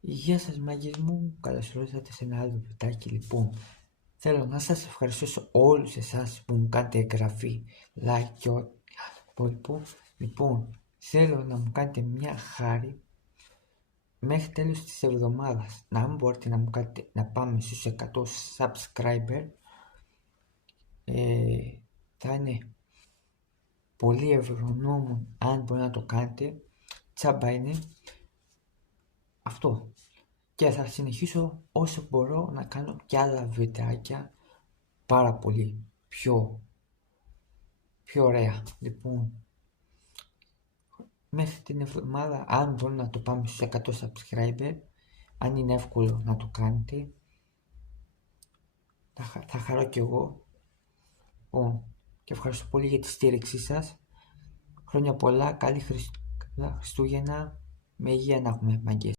Γεια σας μάγκες μου, καλώς ήρθατε σε ένα άλλο βιντεάκι. Λοιπόν, θέλω να σας ευχαριστήσω όλους εσάς που μου κάνετε εγγραφή, like και ό,τι υπόλοιπο. Λοιπόν, θέλω να μου κάνετε μια χάρη μέχρι τέλος της εβδομάδας. Να μην μπορείτε να μου κάνετε να πάμε στους 100 subscriber. Θα είναι πολύ ευγνώμων αν μπορείτε να το κάνετε. Τσάμπα είναι αυτό. Και θα συνεχίσω όσο μπορώ να κάνω κι άλλα βιντεάκια πάρα πολύ πιο ωραία. Λοιπόν, μέχρι την εβδομάδα, αν μπορώ να το πάμε στους 100 subscriber, αν είναι εύκολο να το κάνετε, θα χαρώ κι εγώ. Λοιπόν, και ευχαριστώ πολύ για τη στήριξή σας. Χρόνια πολλά, καλή Χριστούγεννα, με υγεία να έχουμε μάγκες.